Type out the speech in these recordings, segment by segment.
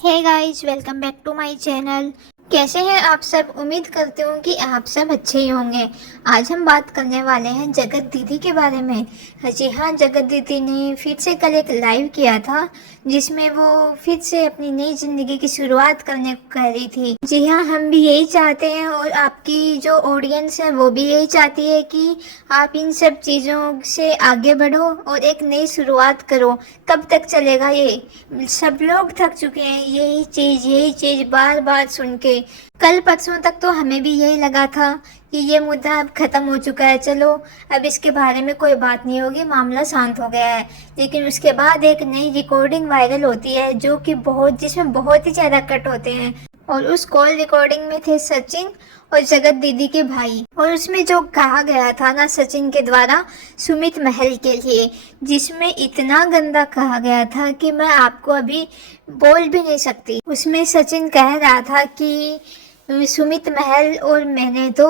Hey guys, welcome back to my channel. कैसे हैं आप सब? उम्मीद करती हूँ कि आप सब अच्छे ही होंगे। आज हम बात करने वाले हैं जगत दीदी के बारे में। जी हाँ, जगत दीदी ने फिर से कल एक लाइव किया था जिसमें वो फिर से अपनी नई जिंदगी की शुरुआत करने को कह रही थी। जी हाँ, हम भी यही चाहते हैं और आपकी जो ऑडियंस है वो भी यही चाहती है कि आप इन सब चीज़ों से आगे बढ़ो और एक नई शुरुआत करो। कब तक चलेगा ये? सब लोग थक चुके हैं यही चीज बार बार सुन के। कल परसों तक तो हमें भी यही लगा था कि ये मुद्दा अब खत्म हो चुका है, चलो अब इसके बारे में कोई बात नहीं होगी, मामला शांत हो गया है। लेकिन उसके बाद एक नई रिकॉर्डिंग वायरल होती है जो कि जिसमें बहुत ही ज्यादा कट होते हैं। और उस कॉल रिकॉर्डिंग में थे सचिन और जगत दीदी के भाई। और उसमें जो कहा गया था ना सचिन के द्वारा सुमित महल के लिए, जिसमें इतना गंदा कहा गया था कि मैं आपको अभी बोल भी नहीं सकती। उसमें सचिन कह रहा था कि सुमित महल और मैंने तो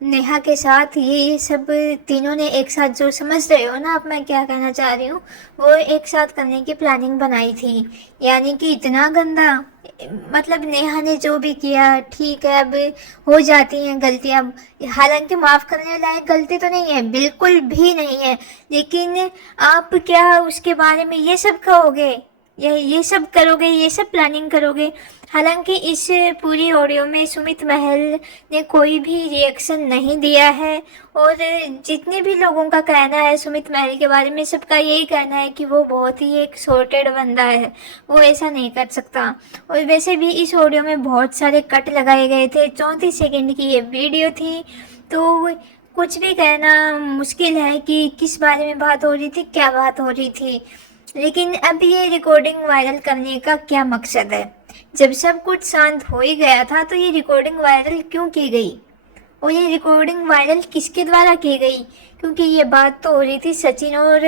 नेहा के साथ ये सब तीनों ने एक साथ, जो समझ रहे हो ना आप मैं क्या कहना चाह रही हूँ, वो एक साथ करने की प्लानिंग बनाई थी। यानी कि इतना गंदा, मतलब नेहा ने जो भी किया ठीक है, अब हो जाती हैं गलतियां। हालांकि माफ करने लायक गलती तो नहीं है, बिल्कुल भी नहीं है, लेकिन आप क्या उसके बारे में ये सब कहोगे, ये सब करोगे, ये सब प्लानिंग करोगे? हालांकि इस पूरी ऑडियो में सुमित महल ने कोई भी रिएक्शन नहीं दिया है। और जितने भी लोगों का कहना है सुमित महल के बारे में, सबका यही कहना है कि वो बहुत ही एक सॉर्टेड बंदा है, वो ऐसा नहीं कर सकता। और वैसे भी इस ऑडियो में बहुत सारे कट लगाए गए थे, 34 सेकंड की ये वीडियो थी, तो कुछ भी कहना मुश्किल है कि किस बारे में बात हो रही थी, क्या बात हो रही थी। लेकिन अब ये रिकॉर्डिंग वायरल करने का क्या मकसद है? जब सब कुछ शांत हो ही गया था तो ये रिकॉर्डिंग वायरल क्यों की गई? और ये रिकॉर्डिंग वायरल किसके द्वारा की गई? क्योंकि ये बात तो हो रही थी सचिन और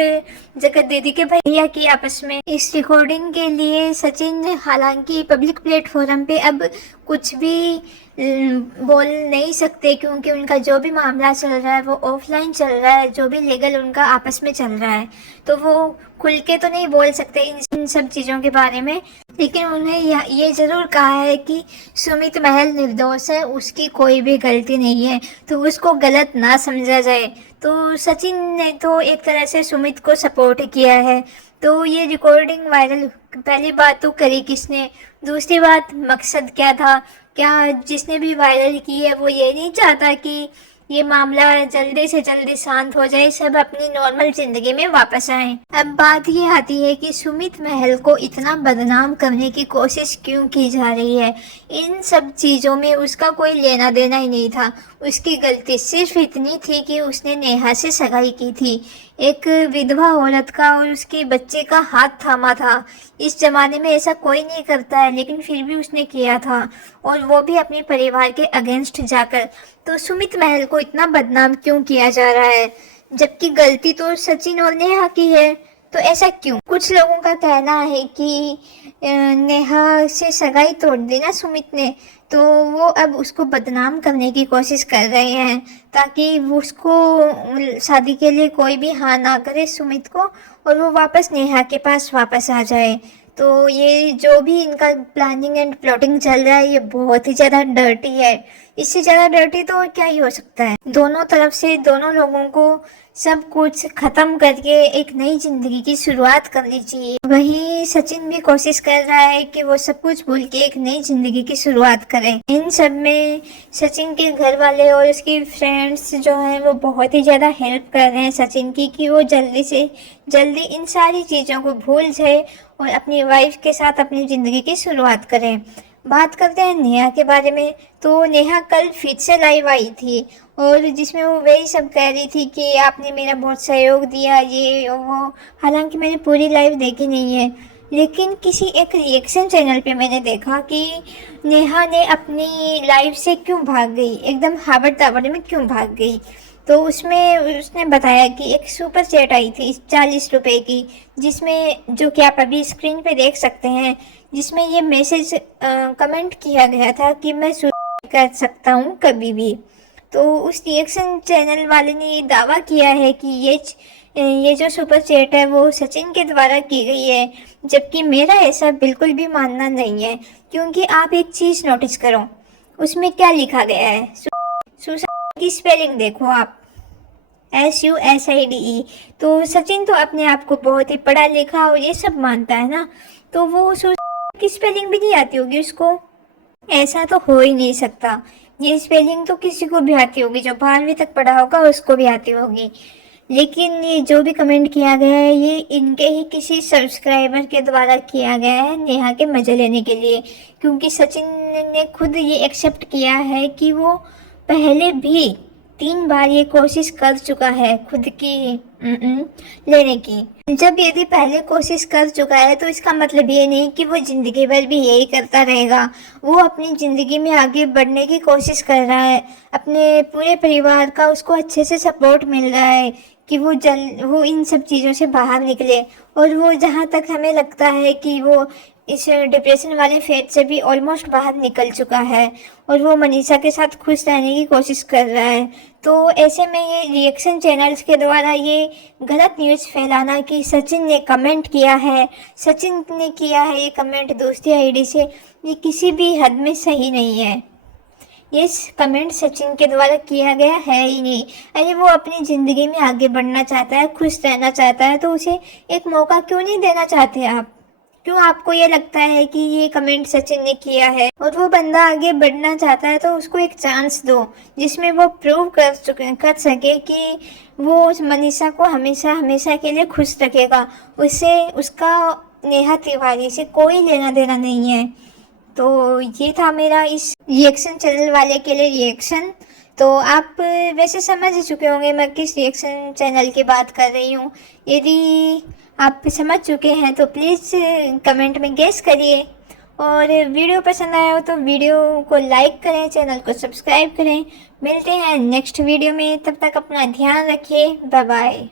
जगत दीदी के भैया की आपस में। इस रिकॉर्डिंग के लिए सचिन हालांकि पब्लिक प्लेटफॉर्म पे अब कुछ भी बोल नहीं सकते, क्योंकि उनका जो भी मामला चल रहा है वो ऑफलाइन चल रहा है, जो भी लीगल उनका आपस में चल रहा है, तो वो खुल के तो नहीं बोल सकते इन सब चीज़ों के बारे में। लेकिन उन्हें ये ज़रूर कहा है कि सुमित महल निर्दोष है, उसकी कोई भी गलती नहीं है, तो उसको गलत ना समझा जाए। तो सचिन ने तो एक तरह से सुमित को सपोर्ट किया है। तो ये रिकॉर्डिंग वायरल, पहली बात तो करी किसने, दूसरी बात मकसद क्या था? क्या जिसने भी वायरल की है वो ये नहीं चाहता कि ये मामला जल्दी से जल्दी शांत हो जाए, सब अपनी नॉर्मल जिंदगी में वापस आए? अब बात ये आती है कि सुमित महल को इतना बदनाम करने की कोशिश क्यों की जा रही है? इन सब चीज़ों में उसका कोई लेना देना ही नहीं था। उसकी गलती सिर्फ इतनी थी कि उसने नेहा से सगाई की थी, एक विधवा औरत का और उसके बच्चे का हाथ थामा था। इस जमाने में ऐसा कोई नहीं करता है, लेकिन फिर भी उसने किया था, और वो भी अपने परिवार के अगेंस्ट जाकर। तो सुमित महल को इतना बदनाम क्यों किया जा रहा है, जबकि गलती तो सचिन और नेहा की है? तो ऐसा क्यों? कुछ लोगों का कहना है कि नेहा से सगाई तोड़ दी ना सुमित ने, तो वो अब उसको बदनाम करने की कोशिश कर रहे हैं ताकि वो उसको शादी के लिए कोई भी हाँ ना करे सुमित को, और वो वापस नेहा के पास वापस आ जाए। तो ये जो भी इनका प्लानिंग एंड प्लॉटिंग चल रहा है ये बहुत ही ज़्यादा डर्टी है। इससे ज़्यादा डर्टी तो और क्या ही हो सकता है? दोनों तरफ से दोनों लोगों को सब कुछ खत्म करके एक नई जिंदगी की शुरुआत करनी चाहिए। वही सचिन भी कोशिश कर रहा है कि वो सब कुछ भूल के एक नई जिंदगी की शुरुआत करे। इन सब में सचिन के घर वाले और उसके फ्रेंड्स जो हैं वो बहुत ही ज़्यादा हेल्प कर रहे हैं सचिन की, कि वो जल्दी से जल्दी इन सारी चीज़ों को भूल जाए और अपनी वाइफ के साथ अपनी ज़िंदगी की शुरुआत करें। बात करते हैं नेहा के बारे में। तो नेहा कल फिर से लाइव आई थी और जिसमें वो वही सब कह रही थी कि आपने मेरा बहुत सहयोग दिया, ये वो। हालांकि मैंने पूरी लाइव देखी नहीं है, लेकिन किसी एक रिएक्शन चैनल पे मैंने देखा कि नेहा ने अपनी लाइव से क्यों भाग गई, एकदम हावड़ तावड़ में क्यों भाग गई। तो उसमें उसने बताया कि एक सुपर चैट आई थी 40 रुपए की, जिसमें जो कि आप अभी स्क्रीन पे देख सकते हैं, जिसमें ये मैसेज कमेंट किया गया था कि मैं सुसाइड कर सकता हूँ कभी भी। तो उस रिएक्शन चैनल वाले ने ये दावा किया है कि ये जो सुपर चैट है वो सचिन के द्वारा की गई है, जबकि मेरा ऐसा बिल्कुल भी मानना नहीं है। क्योंकि आप एक चीज़ नोटिस करो, उसमें क्या लिखा गया है। सुसाइड की स्पेलिंग देखो आप, SUSIDE। तो सचिन तो अपने आप को बहुत ही पढ़ा लिखा और ये सब मानता है ना, तो वो सुसाइड की स्पेलिंग भी नहीं आती होगी उसको। ऐसा तो हो ही नहीं सकता। ये स्पेलिंग तो किसी को भी आती होगी, जो 12वीं तक पढ़ा होगा उसको भी आती होगी। लेकिन ये जो भी कमेंट किया गया है ये इनके ही किसी सब्सक्राइबर के द्वारा किया गया है, नेहा के मजे लेने के लिए। क्योंकि सचिन ने खुद ये एक्सेप्ट किया है कि वो पहले भी 3 बार ये कोशिश कर चुका है खुद की लेने की। जब यदि पहले कोशिश कर चुका है तो इसका मतलब ये नहीं कि वो जिंदगी भर भी यही करता रहेगा। वो अपनी जिंदगी में आगे बढ़ने की कोशिश कर रहा है, अपने पूरे परिवार का उसको अच्छे से सपोर्ट मिल रहा है कि वो इन सब चीज़ों से बाहर निकले। और वो जहाँ तक हमें लगता है कि वो इस डिप्रेशन वाले फेज से भी ऑलमोस्ट बाहर निकल चुका है और वो मनीषा के साथ खुश रहने की कोशिश कर रहा है। तो ऐसे में ये रिएक्शन चैनल्स के द्वारा ये गलत न्यूज़ फैलाना कि सचिन ने कमेंट किया है, सचिन ने किया है ये कमेंट दोस्ती आईडी से, ये किसी भी हद में सही नहीं है। ये कमेंट सचिन के द्वारा किया गया है ही नहीं। अरे वो अपनी ज़िंदगी में आगे बढ़ना चाहता है, खुश रहना चाहता है, तो उसे एक मौका क्यों नहीं देना चाहते आप? क्यों आपको ये लगता है कि ये कमेंट सचिन ने किया है और वो बंदा आगे बढ़ना चाहता है तो उसको एक चांस दो, जिसमें वो प्रूव कर सके कि वो उस मनीषा को हमेशा हमेशा के लिए खुश रखेगा। उससे उसका नेहा तिवारी से कोई लेना देना नहीं है। तो ये था मेरा इस रिएक्शन चैनल वाले के लिए रिएक्शन। तो आप वैसे समझ ही चुके होंगे मैं किस रिएक्शन चैनल की बात कर रही हूँ। यदि आप समझ चुके हैं तो प्लीज़ कमेंट में गेस करिए, और वीडियो पसंद आया हो तो वीडियो को लाइक करें, चैनल को सब्सक्राइब करें। मिलते हैं नेक्स्ट वीडियो में, तब तक अपना ध्यान रखिए। Bye bye.